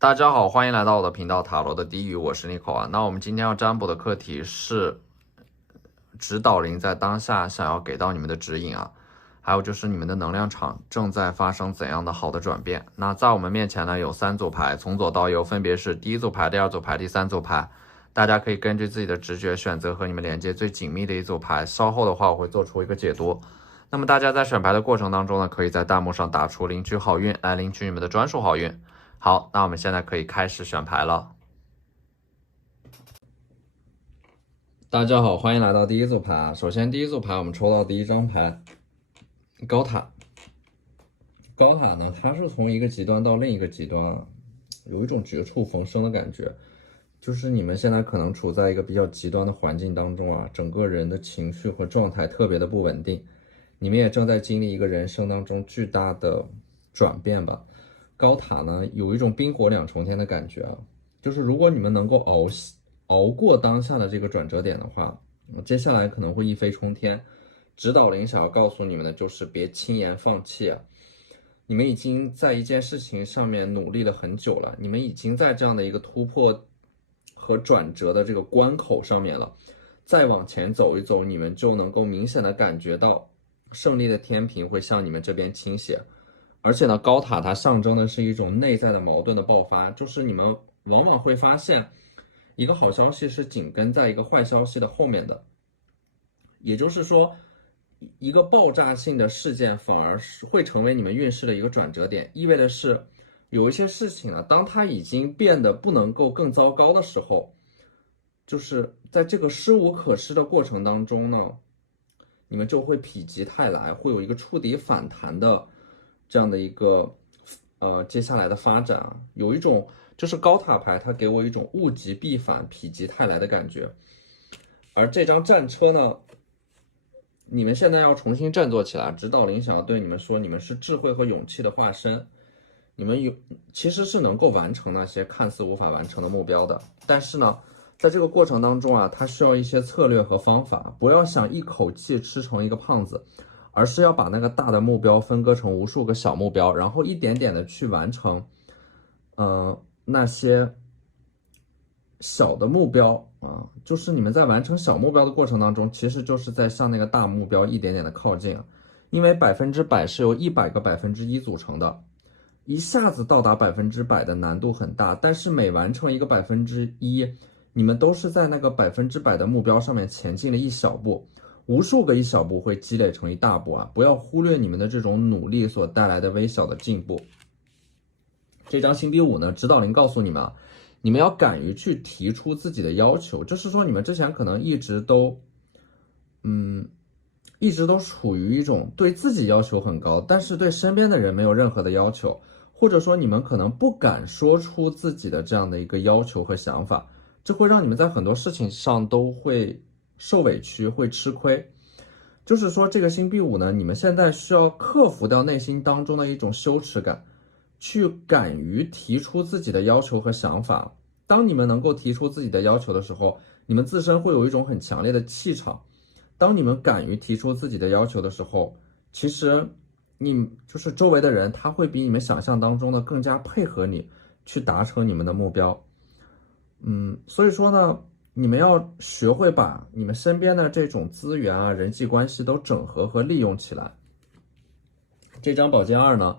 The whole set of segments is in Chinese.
大家好，欢迎来到我的频道塔罗的低语，我是 Nico 啊。那我们今天要占卜的课题是指导灵在当下想要给到你们的指引啊，还有就是你们的能量场正在发生怎样的好的转变。那在我们面前呢有3组牌，从左到右分别是第一组牌、第二组牌、第3组牌，大家可以根据自己的直觉选择和你们连接最紧密的一组牌。稍后的话我会做出一个解读。那么大家在选牌的过程当中呢，可以在弹幕上打出领取好运来领取你们的专属好运。好，那我们现在可以开始选牌了。大家好，欢迎来到第一组牌。首先，第一组牌我们抽到第一张牌，高塔。高塔呢，它是从一个极端到另一个极端，有一种绝处逢生的感觉。就是你们现在可能处在一个比较极端的环境当中啊，整个人的情绪和状态特别的不稳定。你们也正在经历一个人生当中巨大的转变吧。高塔呢，有一种冰火两重天的感觉啊，就是如果你们能够熬过当下的这个转折点的话，接下来可能会一飞冲天。指导灵想要告诉你们的就是别轻言放弃啊！你们已经在一件事情上面努力了很久了，你们已经在这样的一个突破和转折的这个关口上面了，再往前走一走，你们就能够明显的感觉到胜利的天平会向你们这边倾斜。而且呢，高塔它象征的是一种内在的矛盾的爆发，就是你们往往会发现，一个好消息是紧跟在一个坏消息的后面的，也就是说，一个爆炸性的事件反而是会成为你们运势的一个转折点，意味的是，有一些事情啊，当它已经变得不能够更糟糕的时候，就是在这个失无可失的过程当中呢，你们就会否极泰来，会有一个触底反弹的这样的一个接下来的发展啊，有一种就是高塔牌它给我一种物极必反、否极泰来的感觉。而这张战车呢，你们现在要重新振作起来。指导灵想要对你们说，你们是智慧和勇气的化身，你们其实是能够完成那些看似无法完成的目标的。但是呢，在这个过程当中啊，它需要一些策略和方法，不要想一口气吃成一个胖子，而是要把那个大的目标分割成无数个小目标，然后一点点的去完成，那些小的目标啊，就是你们在完成小目标的过程当中，其实就是在向那个大目标一点点的靠近啊。因为100%是由100个1%组成的，一下子到达100%的难度很大，但是每完成一个1%，你们都是在那个100%的目标上面前进了一小步，无数个一小步会积累成一大步啊！不要忽略你们的这种努力所带来的微小的进步。这张星币5呢，指导灵告诉你们啊，你们要敢于去提出自己的要求，就是说你们之前可能一直都处于一种对自己要求很高，但是对身边的人没有任何的要求，或者说你们可能不敢说出自己的这样的一个要求和想法，这会让你们在很多事情上都会受委屈，会吃亏。就是说这个星币5呢，你们现在需要克服掉内心当中的一种羞耻感，去敢于提出自己的要求和想法。当你们能够提出自己的要求的时候，你们自身会有一种很强烈的气场。当你们敢于提出自己的要求的时候，其实你就是周围的人，他会比你们想象当中的更加配合你去达成你们的目标。所以说呢，你们要学会把你们身边的这种资源啊、人际关系都整合和利用起来。这张宝剑2呢，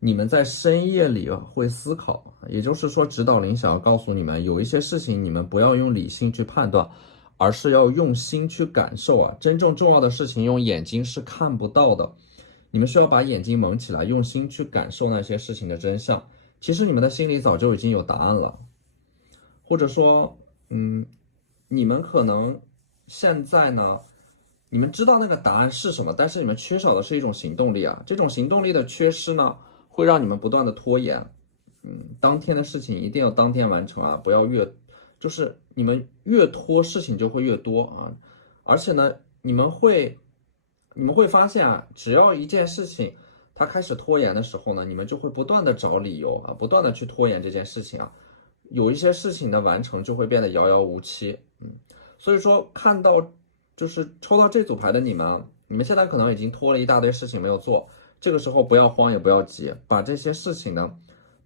你们在深夜里会思考，也就是说，指导灵想要告诉你们，有一些事情你们不要用理性去判断，而是要用心去感受啊。真正重要的事情用眼睛是看不到的，你们需要把眼睛蒙起来，用心去感受那些事情的真相。其实你们的心里早就已经有答案了，或者说，你们可能现在呢，你们知道那个答案是什么，但是你们缺少的是一种行动力啊。这种行动力的缺失呢，会让你们不断的拖延。当天的事情一定要当天完成啊，不要就是你们越拖事情就会越多啊。而且呢，你们会发现啊，只要一件事情它开始拖延的时候呢，你们就会不断的找理由啊，不断的去拖延这件事情啊。有一些事情的完成就会变得遥遥无期。所以说看到就是抽到这组牌的你们啊，你们现在可能已经拖了一大堆事情没有做，这个时候不要慌也不要急，把这些事情呢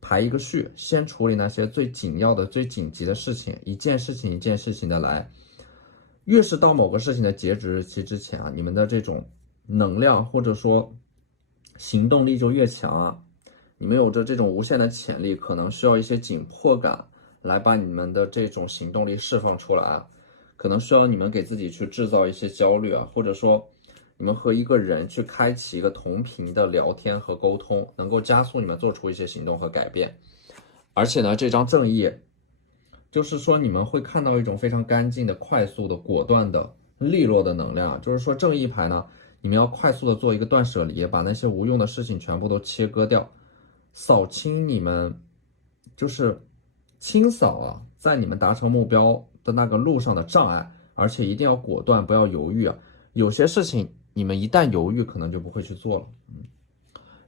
排一个序，先处理那些最紧要的、最紧急的事情，一件事情一件事情的来。越是到某个事情的截止日期之前啊，你们的这种能量或者说行动力就越强啊。你们有着这种无限的潜力，可能需要一些紧迫感来把你们的这种行动力释放出来啊。可能需要你们给自己去制造一些焦虑啊，或者说你们和一个人去开启一个同频的聊天和沟通，能够加速你们做出一些行动和改变。而且呢，这张正义就是说你们会看到一种非常干净的、快速的、果断的、利落的能量。就是说正义牌呢，你们要快速的做一个断舍离，把那些无用的事情全部都切割掉，扫清你们就是清扫啊，在你们达成目标的那个路上的障碍，而且一定要果断，不要犹豫啊。有些事情你们一旦犹豫，可能就不会去做了。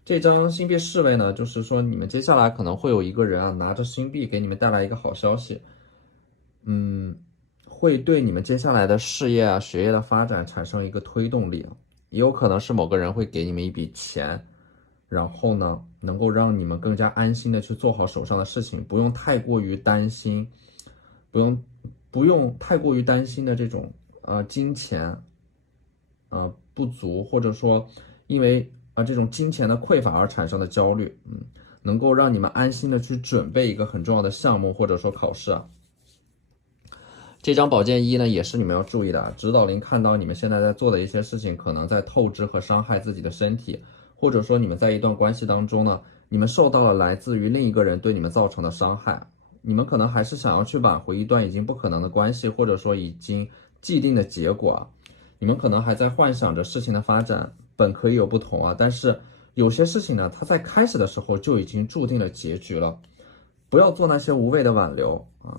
这张星币侍卫呢，就是说你们接下来可能会有一个人啊，拿着星币给你们带来一个好消息，会对你们接下来的事业啊、学业的发展产生一个推动力啊。也有可能是某个人会给你们一笔钱，然后呢，能够让你们更加安心的去做好手上的事情，不用太过于担心，不用太过于担心的这种金钱不足，或者说因为这种金钱的匮乏而产生的焦虑，能够让你们安心的去准备一个很重要的项目或者说考试啊。这张宝剑一呢，也是你们要注意的啊。指导灵看到你们现在在做的一些事情，可能在透支和伤害自己的身体，或者说你们在一段关系当中呢，你们受到了来自于另一个人对你们造成的伤害，你们可能还是想要去挽回一段已经不可能的关系，或者说已经既定的结果啊。你们可能还在幻想着事情的发展本可以有不同啊，但是有些事情呢，它在开始的时候就已经注定了结局了，不要做那些无谓的挽留啊。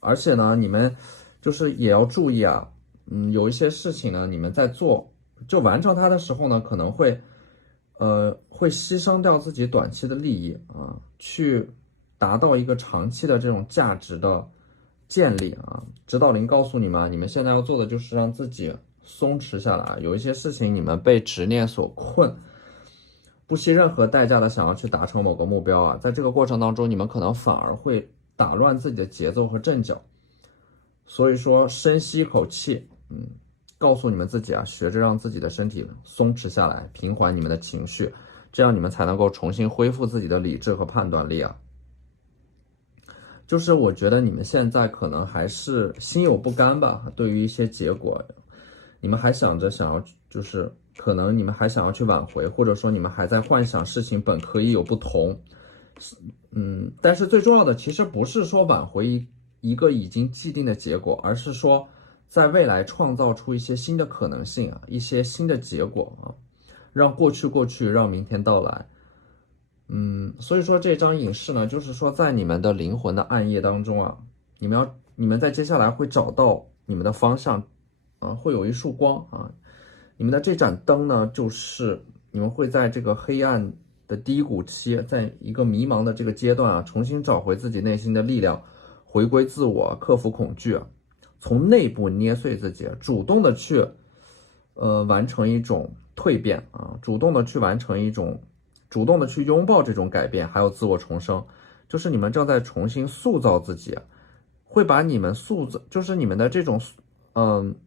而且呢，你们就是也要注意啊，有一些事情呢，你们在做就完成它的时候呢，可能会牺牲掉自己短期的利益啊，去达到一个长期的这种价值的建立啊。指导灵告诉你们，你们现在要做的就是让自己松弛下来，有一些事情你们被执念所困，不惜任何代价的想要去达成某个目标啊，在这个过程当中，你们可能反而会打乱自己的节奏和阵脚。所以说深吸一口气，告诉你们自己啊，学着让自己的身体松弛下来，平缓你们的情绪，这样你们才能够重新恢复自己的理智和判断力啊。就是我觉得你们现在可能还是心有不甘吧，对于一些结果，你们还想要就是可能你们还想要去挽回，或者说你们还在幻想事情本可以有不同。但是最重要的其实不是说挽回一个已经既定的结果，而是说在未来创造出一些新的可能性啊，一些新的结果啊，让过去过去，让明天到来。所以说这张隐士呢，就是说在你们的灵魂的暗夜当中啊，你们在接下来会找到你们的方向啊，会有一束光啊，你们的这盏灯呢，就是你们会在这个黑暗的低谷期，在一个迷茫的这个阶段啊，重新找回自己内心的力量，回归自我，克服恐惧，从内部捏碎自己，主动的去完成一种蜕变啊，主动的去拥抱这种改变，还有自我重生，就是你们正在重新塑造自己，会把你们就是你们的这种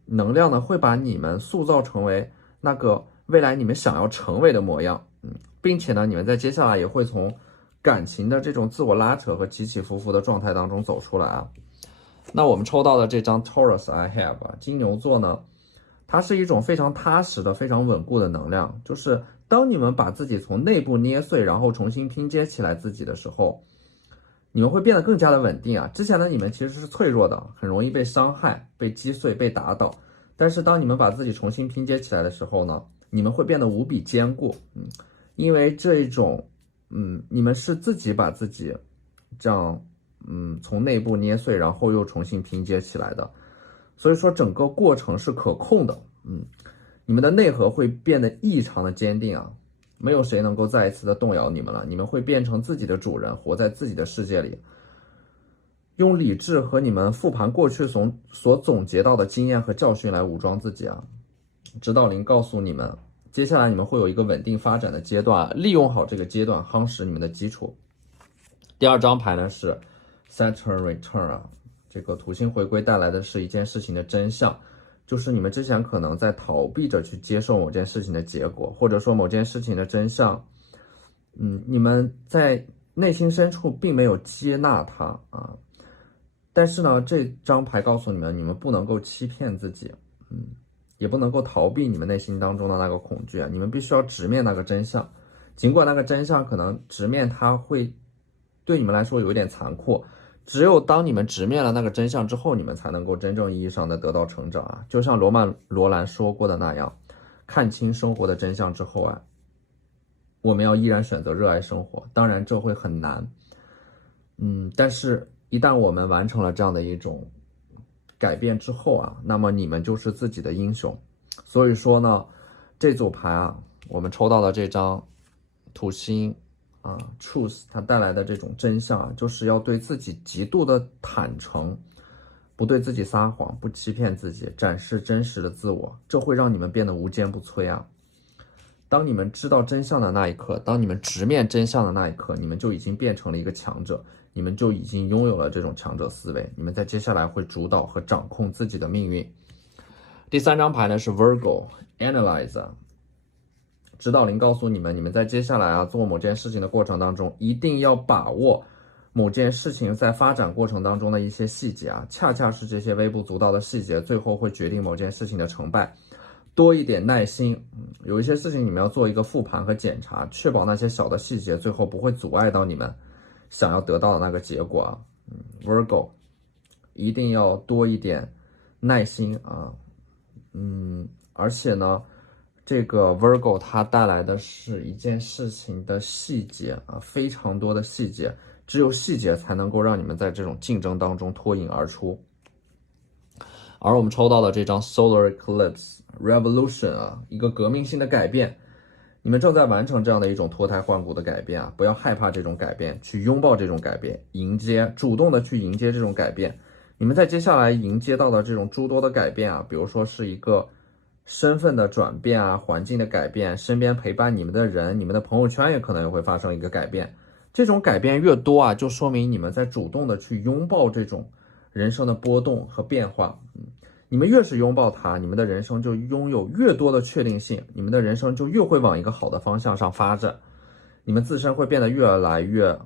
能量呢，会把你们塑造成为那个未来你们想要成为的模样，并且呢，你们在接下来也会从感情的这种自我拉扯和起起伏伏的状态当中走出来啊。那我们抽到的这张 Taurus I have 金牛座呢，它是一种非常踏实的、非常稳固的能量，就是当你们把自己从内部捏碎，然后重新拼接起来自己的时候，你们会变得更加的稳定啊。之前的你们其实是脆弱的，很容易被伤害、被击碎、被打倒，但是当你们把自己重新拼接起来的时候呢，你们会变得无比坚固，因为这种你们是自己把自己这样从内部捏碎，然后又重新拼接起来的，所以说整个过程是可控的，你们的内核会变得异常的坚定啊，没有谁能够再一次的动摇你们了，你们会变成自己的主人，活在自己的世界里，用理智和你们复盘过去所总结到的经验和教训来武装自己啊。指导灵告诉你们，接下来你们会有一个稳定发展的阶段，利用好这个阶段，夯实你们的基础。第二张牌呢是 Saturn Return 啊，这个土星回归带来的是一件事情的真相，就是你们之前可能在逃避着去接受某件事情的结果，或者说某件事情的真相，你们在内心深处并没有接纳它啊。但是呢，这张牌告诉你们，你们不能够欺骗自己，也不能够逃避你们内心当中的那个恐惧啊，你们必须要直面那个真相，尽管那个真相可能直面它会对你们来说有一点残酷，只有当你们直面了那个真相之后，你们才能够真正意义上的得到成长啊。就像罗兰说过的那样，看清生活的真相之后啊，我们要依然选择热爱生活。当然这会很难，但是一旦我们完成了这样的一种改变之后啊，那么你们就是自己的英雄。所以说呢，这组牌啊，我们抽到的这张土星Truth 它带来的这种真相啊，就是要对自己极度的坦诚，不对自己撒谎，不欺骗自己，展示真实的自我，这会让你们变得无坚不摧啊。当你们知道真相的那一刻，当你们直面真相的那一刻，你们就已经变成了一个强者，你们就已经拥有了这种强者思维，你们在接下来会主导和掌控自己的命运。第三张牌呢是 Virgo Analyzer， 指导灵告诉你们，你们在接下来做某件事情的过程当中，一定要把握某件事情在发展过程当中的一些细节啊，恰恰是这些微不足道的细节，最后会决定某件事情的成败。多一点耐心，有一些事情你们要做一个复盘和检查，确保那些小的细节最后不会阻碍到你们想要得到的那个结果啊。Virgo 一定要多一点耐心啊。而且呢，这个 Virgo 它带来的是一件事情的细节啊，非常多的细节，只有细节才能够让你们在这种竞争当中脱颖而出。而我们抽到的这张 Solar Eclipse Revolution 啊，一个革命性的改变，你们正在完成这样的一种脱胎换骨的改变啊，不要害怕这种改变，去拥抱这种改变，主动的去迎接这种改变。你们在接下来迎接到的这种诸多的改变啊，比如说是一个身份的转变啊，环境的改变，身边陪伴你们的人，你们的朋友圈也可能也会发生一个改变。这种改变越多啊，就说明你们在主动的去拥抱这种人生的波动和变化。你们越是拥抱它，你们的人生就拥有越多的确定性，你们的人生就越会往一个好的方向上发展，你们自身会变得越来越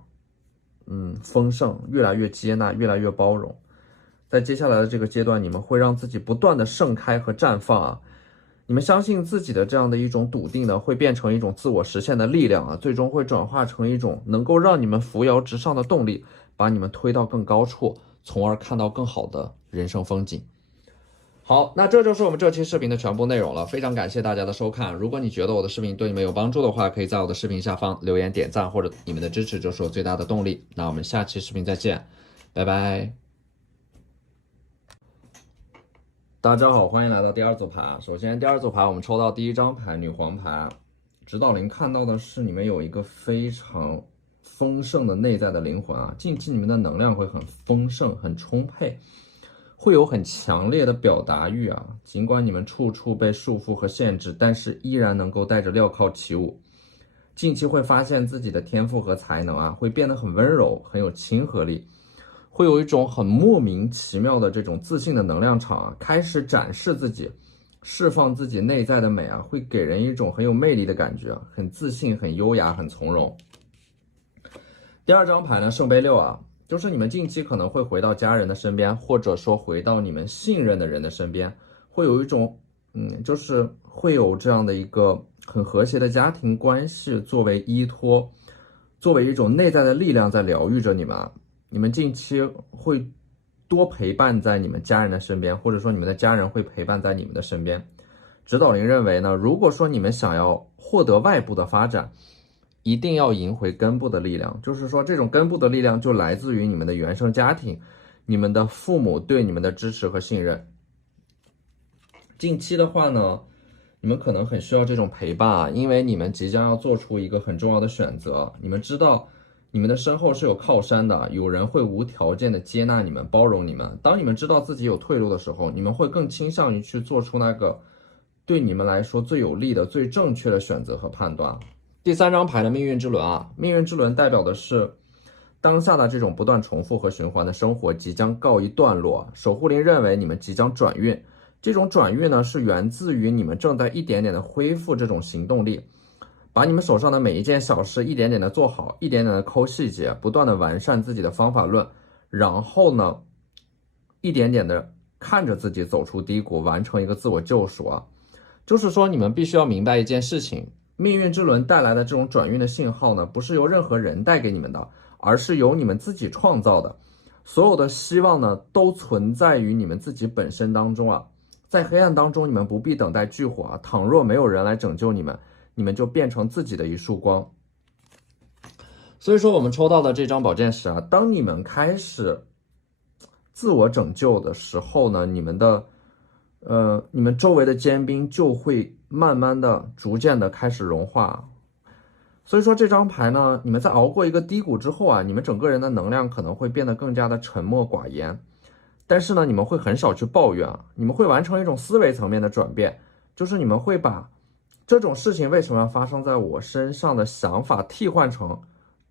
丰盛，越来越接纳，越来越包容。在接下来的这个阶段，你们会让自己不断的盛开和绽放啊！你们相信自己的这样的一种笃定呢，会变成一种自我实现的力量啊，最终会转化成一种能够让你们扶摇直上的动力，把你们推到更高处，从而看到更好的人生风景。好，那这就是我们这期视频的全部内容了，非常感谢大家的收看。如果你觉得我的视频对你们有帮助的话，可以在我的视频下方留言点赞，或者你们的支持就是我最大的动力。那我们下期视频再见，拜拜。大家好，欢迎来到第二组牌。首先，第二组牌我们抽到第一张牌女皇牌，指导灵看到的是你们有一个非常丰盛的内在的灵魂啊，近期你们的能量会很丰盛、很充沛，会有很强烈的表达欲啊。尽管你们处处被束缚和限制，但是依然能够带着镣铐起舞。近期会发现自己的天赋和才能啊，会变得很温柔，很有亲和力。会有一种很莫名其妙的这种自信的能量场啊，开始展示自己，释放自己内在的美啊，会给人一种很有魅力的感觉啊，很自信、很优雅、很从容。第二张牌呢，圣杯6啊，就是你们近期可能会回到家人的身边，或者说回到你们信任的人的身边，会有一种就是会有这样的一个很和谐的家庭关系作为依托，作为一种内在的力量在疗愈着你们啊。你们近期会多陪伴在你们家人的身边，或者说你们的家人会陪伴在你们的身边。指导灵认为呢，如果说你们想要获得外部的发展，一定要赢回根部的力量，就是说这种根部的力量就来自于你们的原生家庭，你们的父母对你们的支持和信任。近期的话呢，你们可能很需要这种陪伴啊，因为你们即将要做出一个很重要的选择，你们知道你们的身后是有靠山的，有人会无条件的接纳你们，包容你们。当你们知道自己有退路的时候，你们会更倾向于去做出那个对你们来说最有利的、最正确的选择和判断。第三张牌的命运之轮啊，命运之轮代表的是，当下的这种不断重复和循环的生活即将告一段落，守护灵认为你们即将转运。这种转运呢，是源自于你们正在一点点的恢复这种行动力，把你们手上的每一件小事一点点的做好，一点点的抠细节，不断的完善自己的方法论，然后呢，一点点的看着自己走出低谷，完成一个自我救赎啊。就是说，你们必须要明白一件事情，命运之轮带来的这种转运的信号呢，不是由任何人带给你们的，而是由你们自己创造的。所有的希望呢，都存在于你们自己本身当中啊。在黑暗当中，你们不必等待炬火啊。倘若没有人来拯救你们，你们就变成自己的一束光。所以说，我们抽到的这张宝剑十啊，当你们开始自我拯救的时候呢，你们周围的坚冰就会慢慢的、逐渐的开始融化。所以说这张牌呢，你们在熬过一个低谷之后啊，你们整个人的能量可能会变得更加的沉默寡言。但是呢，你们会很少去抱怨啊，你们会完成一种思维层面的转变，就是你们会把这种事情为什么要发生在我身上的想法替换成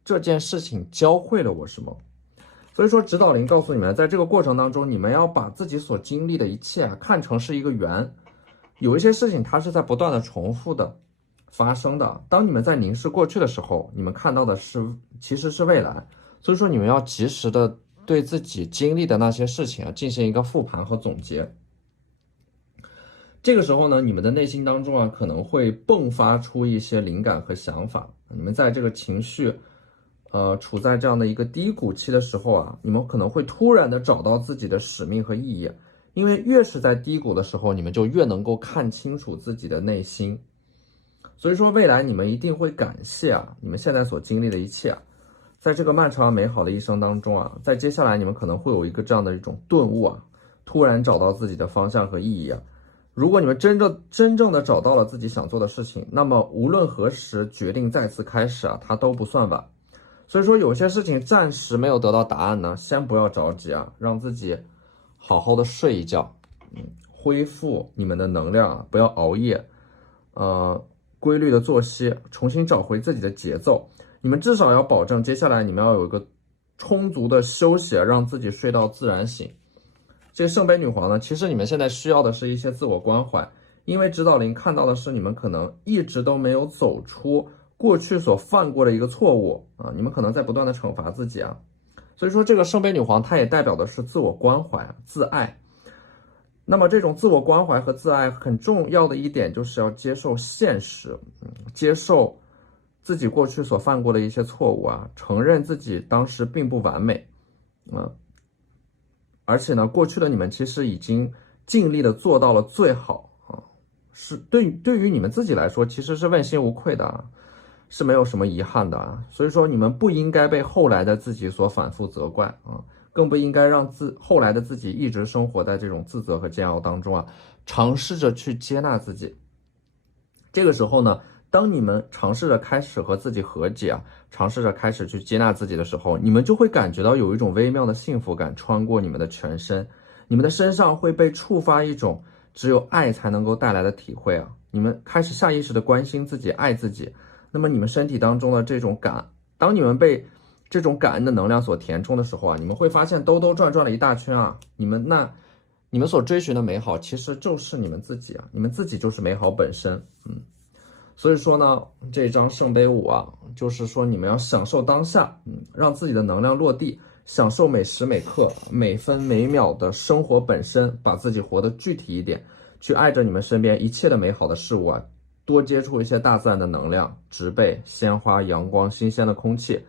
这件事情教会了我什么。所以说指导灵告诉你们，在这个过程当中，你们要把自己所经历的一切啊看成是一个圆，有一些事情它是在不断的重复的发生的。当你们在凝视过去的时候，你们看到的其实是未来。所以说你们要及时的对自己经历的那些事情啊进行一个复盘和总结。这个时候呢，你们的内心当中啊可能会迸发出一些灵感和想法。你们在这个情绪处在这样的一个低谷期的时候啊，你们可能会突然的找到自己的使命和意义。因为越是在低谷的时候，你们就越能够看清楚自己的内心。所以说未来你们一定会感谢啊你们现在所经历的一切啊。在这个漫长美好的一生当中啊，在接下来你们可能会有一个这样的一种顿悟啊，突然找到自己的方向和意义啊。如果你们真正的找到了自己想做的事情，那么无论何时决定再次开始啊，它都不算晚。所以说有些事情暂时没有得到答案呢，先不要着急啊，让自己好好的睡一觉，恢复你们的能量啊，不要熬夜，规律的作息，重新找回自己的节奏。你们至少要保证接下来你们要有一个充足的休息，让自己睡到自然醒。这个圣杯女皇呢，其实你们现在需要的是一些自我关怀，因为指导灵看到的是你们可能一直都没有走出过去所犯过的一个错误啊，你们可能在不断的惩罚自己啊。所以说这个圣杯女皇它也代表的是自我关怀、自爱。那么这种自我关怀和自爱很重要的一点就是要接受现实，接受自己过去所犯过的一些错误啊，承认自己当时并不完美，而且呢，过去的你们其实已经尽力的做到了最好啊，是对于你们自己来说，其实是问心无愧的啊，是没有什么遗憾的啊。所以说，你们不应该被后来的自己所反复责怪啊，更不应该让后来的自己一直生活在这种自责和煎熬当中啊，尝试着去接纳自己。这个时候呢，当你们尝试着开始和自己和解啊，尝试着开始去接纳自己的时候，你们就会感觉到有一种微妙的幸福感穿过你们的全身，你们的身上会被触发一种只有爱才能够带来的体会啊！你们开始下意识的关心自己、爱自己，那么你们身体当中的这种当你们被这种感恩的能量所填充的时候啊，你们会发现兜兜转转了一大圈啊！你们所追寻的美好其实就是你们自己啊，你们自己就是美好本身，所以说呢，这张圣杯五啊，就是说你们要享受当下，让自己的能量落地，享受每时每刻、每分每秒的生活本身，把自己活得具体一点，去爱着你们身边一切的美好的事物啊，多接触一些大自然的能量、植被、鲜花、阳光、新鲜的空气，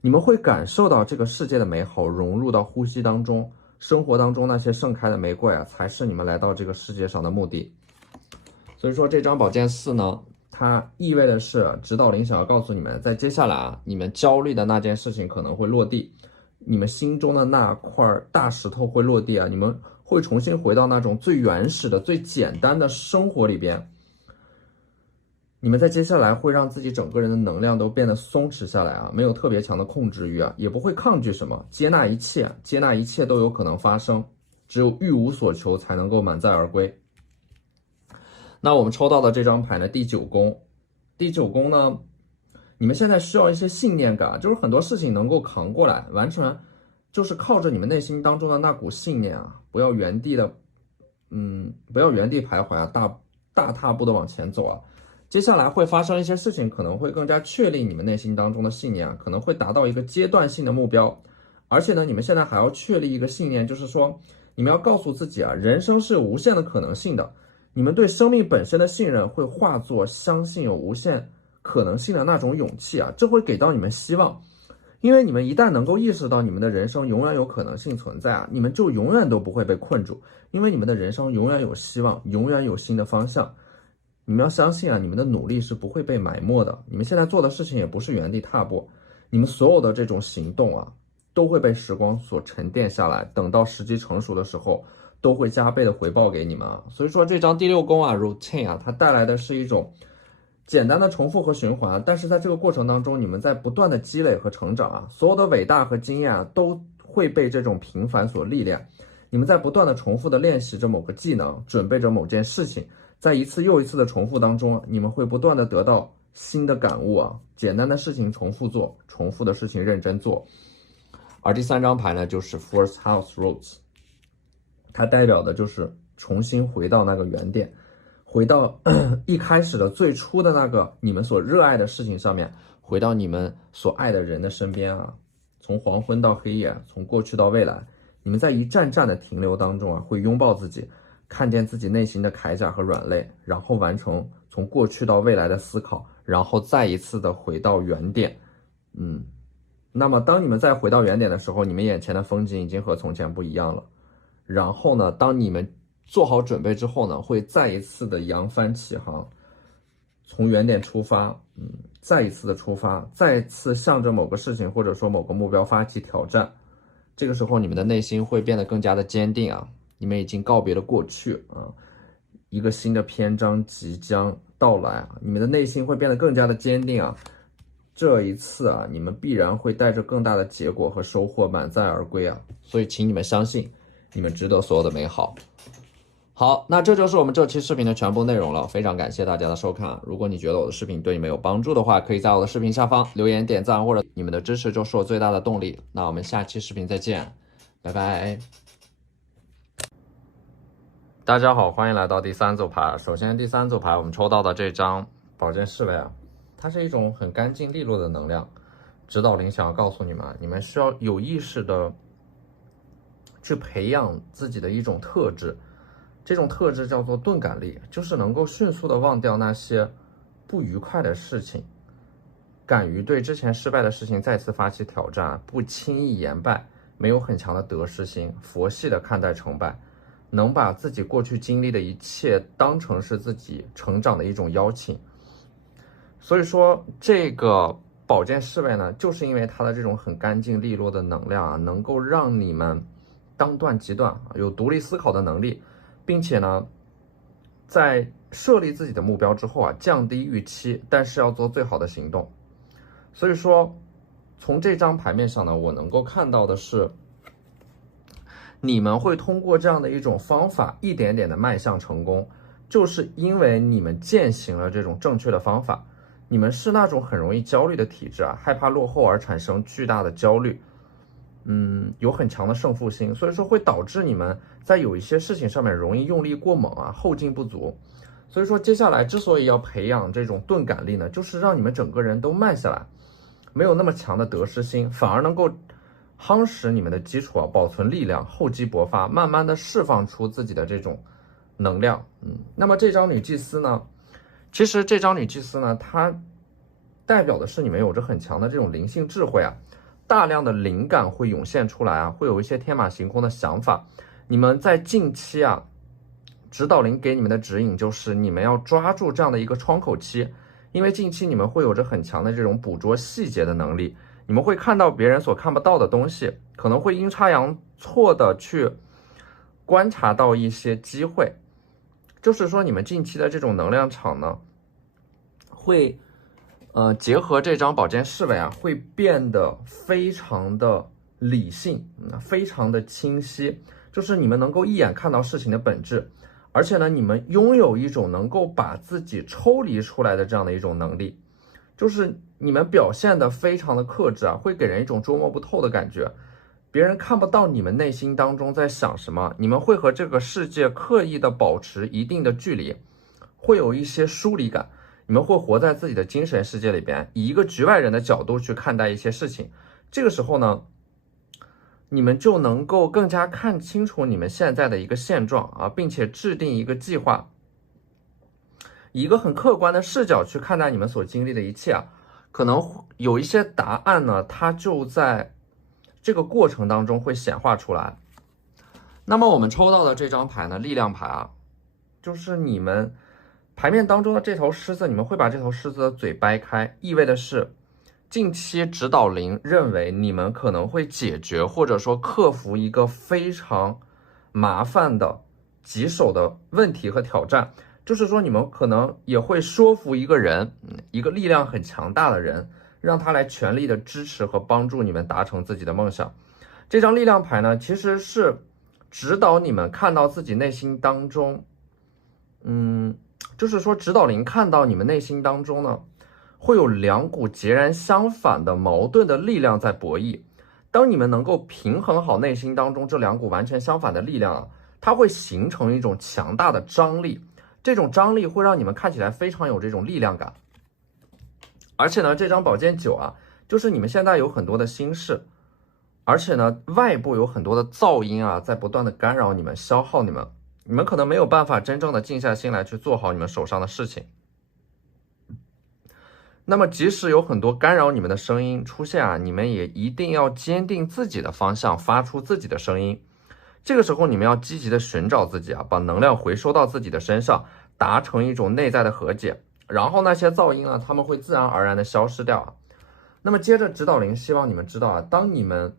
你们会感受到这个世界的美好融入到呼吸当中，生活当中那些盛开的玫瑰啊，才是你们来到这个世界上的目的。所以说这张宝剑四呢，它意味的是指导灵想要告诉你们，在接下来啊，你们焦虑的那件事情可能会落地，你们心中的那块大石头会落地啊，你们会重新回到那种最原始的、最简单的生活里边。你们在接下来会让自己整个人的能量都变得松弛下来啊，没有特别强的控制欲啊，也不会抗拒什么，接纳一切，接纳一切都有可能发生，只有欲无所求才能够满载而归。那我们抽到的这张牌呢，第九宫，第九宫呢，你们现在需要一些信念感，就是很多事情能够扛过来，完全就是靠着你们内心当中的那股信念啊，不要原地徘徊啊，大踏步的往前走啊。接下来会发生一些事情，可能会更加确立你们内心当中的信念啊，可能会达到一个阶段性的目标。而且呢，你们现在还要确立一个信念，就是说，你们要告诉自己啊，人生是有无限的可能性的。你们对生命本身的信任会化作相信有无限可能性的那种勇气啊，这会给到你们希望。因为你们一旦能够意识到你们的人生永远有可能性存在啊，你们就永远都不会被困住，因为你们的人生永远有希望，永远有新的方向。你们要相信啊，你们的努力是不会被埋没的，你们现在做的事情也不是原地踏步，你们所有的这种行动啊，都会被时光所沉淀下来，等到时机成熟的时候，都会加倍的回报给你们啊。所以说这张第六宫啊 routine 啊，它带来的是一种简单的重复和循环，但是在这个过程当中，你们在不断的积累和成长啊，所有的伟大和经验啊，都会被这种平凡所历练。你们在不断的重复的练习着某个技能，准备着某件事情，在一次又一次的重复当中，你们会不断的得到新的感悟啊。简单的事情重复做，重复的事情认真做。而第三张牌呢，就是 Fourth House Roots， 它代表的就是重新回到那个原点，回到一开始的最初的那个你们所热爱的事情上面，回到你们所爱的人的身边啊。从黄昏到黑夜，从过去到未来，你们在一站站的停留当中啊，会拥抱自己，看见自己内心的铠甲和软肋，然后完成从过去到未来的思考，然后再一次的回到原点。那么当你们再回到原点的时候，你们眼前的风景已经和从前不一样了。然后呢，当你们做好准备之后呢，会再一次的扬帆起航，从原点出发，再一次的出发，再次向着某个事情或者说某个目标发起挑战。这个时候你们的内心会变得更加的坚定啊，你们已经告别了过去啊，一个新的篇章即将到来啊，你们的内心会变得更加的坚定啊。这一次啊，你们必然会带着更大的结果和收获满载而归啊！所以，请你们相信，你们值得所有的美好。好，那这就是我们这期视频的全部内容了，非常感谢大家的收看。如果你觉得我的视频对你们有帮助的话，可以在我的视频下方留言点赞，或者你们的支持就是我最大的动力。那我们下期视频再见，拜拜。大家好，欢迎来到第三组牌。首先，第三组牌我们抽到的这张宝剑侍卫啊，它是一种很干净利落的能量。指导灵想要告诉你们，你们需要有意识的去培养自己的一种特质，这种特质叫做钝感力，就是能够迅速的忘掉那些不愉快的事情，敢于对之前失败的事情再次发起挑战，不轻易言败，没有很强的得失心，佛系的看待成败，能把自己过去经历的一切当成是自己成长的一种邀请。所以说这个宝剑侍卫呢，就是因为它的这种很干净利落的能量啊，能够让你们当断即断，有独立思考的能力，并且呢，在设立自己的目标之后啊，降低预期，但是要做最好的行动。所以说，从这张牌面上呢，我能够看到的是，你们会通过这样的一种方法，一点点的迈向成功，就是因为你们践行了这种正确的方法。你们是那种很容易焦虑的体质啊，害怕落后而产生巨大的焦虑，有很强的胜负心，所以说会导致你们在有一些事情上面容易用力过猛啊，后劲不足。所以说接下来之所以要培养这种钝感力呢，就是让你们整个人都慢下来，没有那么强的得失心，反而能够夯实你们的基础啊，保存力量，厚积薄发，慢慢的释放出自己的这种能量。那么这张女祭司呢，其实这张女祭司呢，它代表的是你们有着很强的这种灵性智慧啊，大量的灵感会涌现出来啊，会有一些天马行空的想法。你们在近期啊，指导灵给你们的指引就是你们要抓住这样的一个窗口期，因为近期你们会有着很强的这种捕捉细节的能力，你们会看到别人所看不到的东西，可能会阴差阳错的去观察到一些机会。就是说你们近期的这种能量场呢，会结合这张宝剑侍卫啊，会变得非常的理性，非常的清晰，就是你们能够一眼看到事情的本质，而且呢，你们拥有一种能够把自己抽离出来的这样的一种能力，就是你们表现的非常的克制啊，会给人一种捉摸不透的感觉，别人看不到你们内心当中在想什么，你们会和这个世界刻意的保持一定的距离，会有一些疏离感，你们会活在自己的精神世界里边，以一个局外人的角度去看待一些事情。这个时候呢，你们就能够更加看清楚你们现在的一个现状啊，并且制定一个计划，以一个很客观的视角去看待你们所经历的一切啊。可能有一些答案呢，它就在这个过程当中会显化出来。那么我们抽到的这张牌呢，力量牌啊，就是你们牌面当中的这头狮子，你们会把这头狮子的嘴掰开，意味的是近期指导灵认为你们可能会解决或者说克服一个非常麻烦的棘手的问题和挑战，就是说你们可能也会说服一个人，一个力量很强大的人，让他来全力的支持和帮助你们达成自己的梦想。这张力量牌呢，其实是指导你们看到自己内心当中，就是说指导灵看到你们内心当中呢，会有两股截然相反的矛盾的力量在博弈。当你们能够平衡好内心当中这两股完全相反的力量啊，它会形成一种强大的张力，这种张力会让你们看起来非常有这种力量感。而且呢，这张宝剑九啊，就是你们现在有很多的心事，而且呢，外部有很多的噪音啊，在不断的干扰你们，消耗你们，你们可能没有办法真正的静下心来去做好你们手上的事情。那么即使有很多干扰你们的声音出现啊，你们也一定要坚定自己的方向，发出自己的声音。这个时候你们要积极的寻找自己啊，把能量回收到自己的身上，达成一种内在的和解，然后那些噪音啊，他们会自然而然的消失掉啊。那么接着指导灵希望你们知道啊，当你们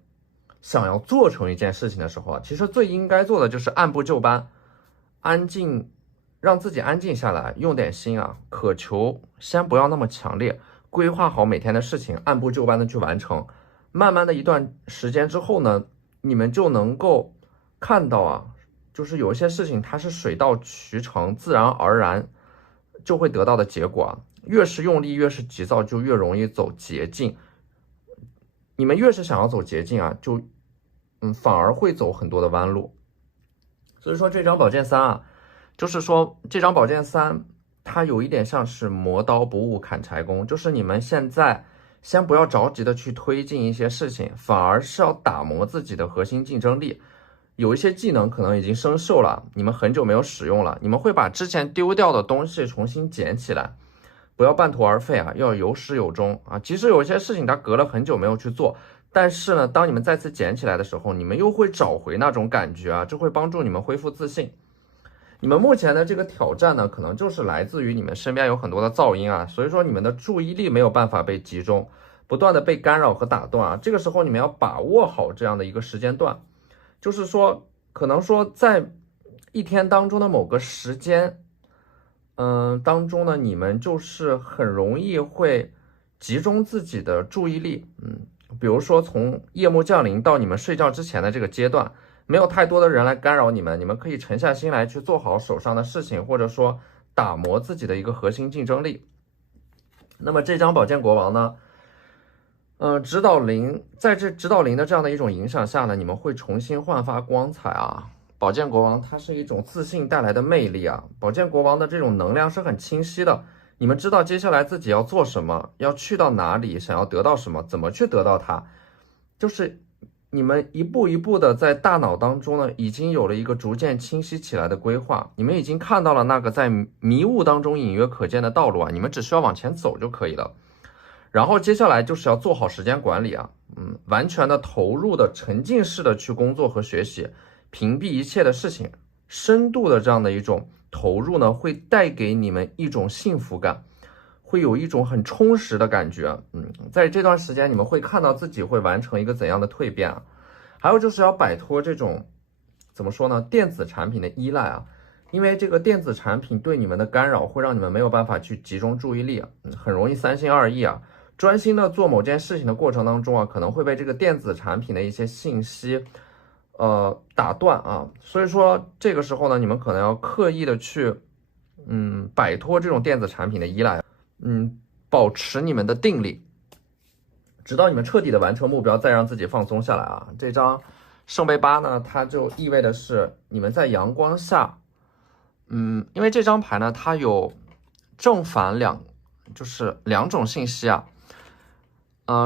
想要做成一件事情的时候啊，其实最应该做的就是按部就班，安静，让自己安静下来，用点心啊，渴求先不要那么强烈，规划好每天的事情，按部就班的去完成。慢慢的一段时间之后呢，你们就能够看到啊，就是有一些事情它是水到渠成，自然而然就会得到的结果啊。越是用力，越是急躁，就越容易走捷径。你们越是想要走捷径啊，就反而会走很多的弯路。所以说这张宝剑三啊，就是说这张宝剑三，它有一点像是磨刀不误砍柴工，就是你们现在先不要着急的去推进一些事情，反而是要打磨自己的核心竞争力。有一些技能可能已经生锈了，你们很久没有使用了，你们会把之前丢掉的东西重新捡起来，不要半途而废啊，要有始有终啊。即使有些事情它隔了很久没有去做，但是呢，当你们再次捡起来的时候，你们又会找回那种感觉啊，这会帮助你们恢复自信。你们目前的这个挑战呢，可能就是来自于你们身边有很多的噪音啊，所以说你们的注意力没有办法被集中，不断的被干扰和打断啊。这个时候你们要把握好这样的一个时间段，就是说，可能说在一天当中的某个时间，当中呢，你们就是很容易会集中自己的注意力，比如说从夜幕降临到你们睡觉之前的这个阶段，没有太多的人来干扰你们，你们可以沉下心来去做好手上的事情，或者说打磨自己的一个核心竞争力。那么这张宝剑国王呢，指导灵在这指导灵的这样的一种影响下呢，你们会重新焕发光彩啊。宝剑国王它是一种自信带来的魅力啊，宝剑国王的这种能量是很清晰的，你们知道接下来自己要做什么，要去到哪里，想要得到什么，怎么去得到它，就是你们一步一步的在大脑当中呢，已经有了一个逐渐清晰起来的规划，你们已经看到了那个在迷雾当中隐约可见的道路啊，你们只需要往前走就可以了。然后接下来就是要做好时间管理啊，完全的投入的沉浸式的去工作和学习，屏蔽一切的事情，深度的这样的一种投入呢，会带给你们一种幸福感，会有一种很充实的感觉。在这段时间你们会看到自己会完成一个怎样的蜕变啊。还有就是要摆脱这种怎么说呢，电子产品的依赖啊，因为这个电子产品对你们的干扰会让你们没有办法去集中注意力，很容易三心二意啊。专心的做某件事情的过程当中啊，可能会被这个电子产品的一些信息打断啊，所以说这个时候呢，你们可能要刻意的去摆脱这种电子产品的依赖，保持你们的定力，直到你们彻底的完成目标，再让自己放松下来啊。这张圣杯8呢，它就意味的是你们在阳光下，因为这张牌呢，它有正反就是两种信息啊。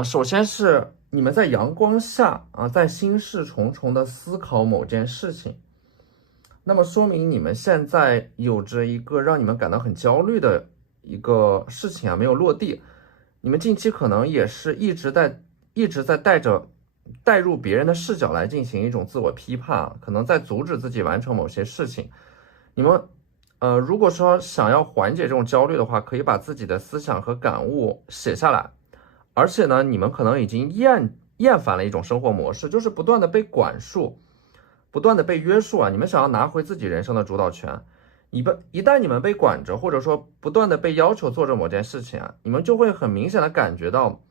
首先是你们在阳光下啊，在心事重重的思考某件事情，那么说明你们现在有着一个让你们感到很焦虑的一个事情啊，没有落地。你们近期可能也是一直在带入别人的视角来进行一种自我批判，可能在阻止自己完成某些事情。你们如果说想要缓解这种焦虑的话，可以把自己的思想和感悟写下来。而且呢，你们可能已经厌烦了一种生活模式，就是不断的被管束，不断的被约束啊。你们想要拿回自己人生的主导权。一旦你们被管着，或者说不断的被要求做着某件事情啊，你们就会很明显的感觉到，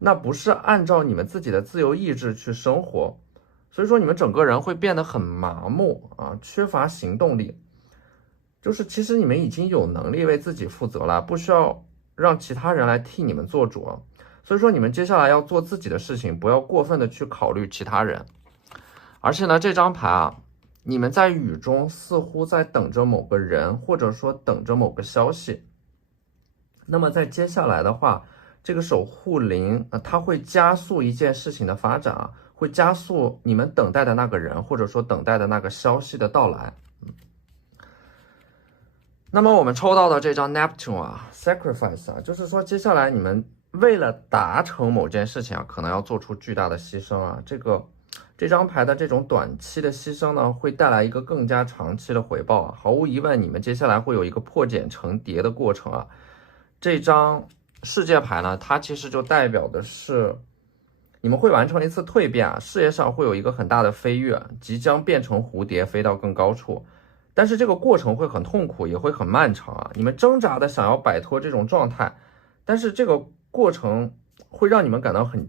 那不是按照你们自己的自由意志去生活，所以说你们整个人会变得很麻木啊，缺乏行动力。就是其实你们已经有能力为自己负责了，不需要让其他人来替你们做主啊。所以说你们接下来要做自己的事情，不要过分的去考虑其他人。而且呢，这张牌啊，你们在雨中似乎在等着某个人，或者说等着某个消息。那么在接下来的话，这个守护灵它会加速一件事情的发展啊，会加速你们等待的那个人，或者说等待的那个消息的到来。那么我们抽到的这张 Neptune 啊 ，Sacrifice 啊，就是说接下来你们为了达成某件事情啊，可能要做出巨大的牺牲啊。这张牌的这种短期的牺牲呢，会带来一个更加长期的回报啊。毫无疑问，你们接下来会有一个破茧成蝶的过程啊。这张世界牌呢，它其实就代表的是你们会完成一次蜕变啊，事业上会有一个很大的飞跃，即将变成蝴蝶飞到更高处。但是这个过程会很痛苦，也会很漫长啊。你们挣扎的想要摆脱这种状态，但是这个过程会让你们感到很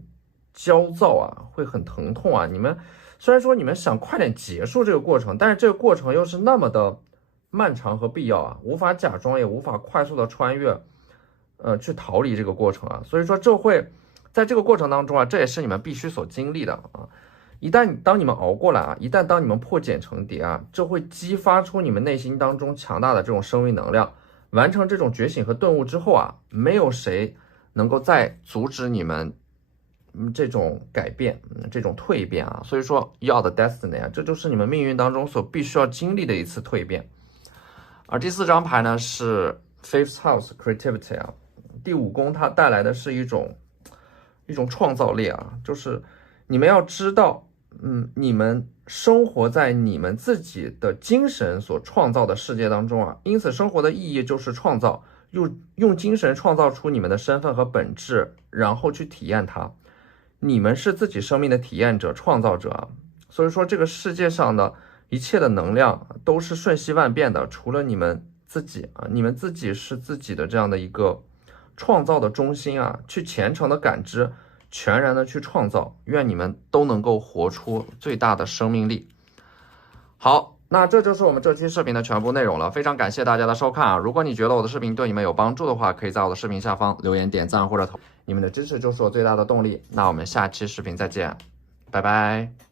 焦躁啊，会很疼痛啊。你们虽然说你们想快点结束这个过程，但是这个过程又是那么的漫长和必要啊，无法假装，也无法快速的穿越，去逃离这个过程啊。所以说这会在这个过程当中啊，这也是你们必须所经历的啊。当你们熬过来啊，当你们破茧成蝶啊，这会激发出你们内心当中强大的这种生命能量。完成这种觉醒和顿悟之后啊，没有谁能够再阻止你们这种改变，这种蜕变啊。所以说要的 destiny 啊，这就是你们命运当中所必须要经历的一次蜕变。而第4张牌呢是 Fifth House Creativity 啊，第5宫它带来的是一种创造力啊，就是你们要知道。你们生活在你们自己的精神所创造的世界当中啊，因此生活的意义就是创造，用精神创造出你们的身份和本质，然后去体验它。你们是自己生命的体验者、创造者啊，所以说这个世界上的一切的能量都是瞬息万变的，除了你们自己啊，你们自己是自己的这样的一个创造的中心啊，去虔诚的感知。全然的去创造，愿你们都能够活出最大的生命力。好，那这就是我们这期视频的全部内容了，非常感谢大家的收看啊！如果你觉得我的视频对你们有帮助的话，可以在我的视频下方留言点赞或者投，你们的支持就是我最大的动力。那我们下期视频再见，拜拜。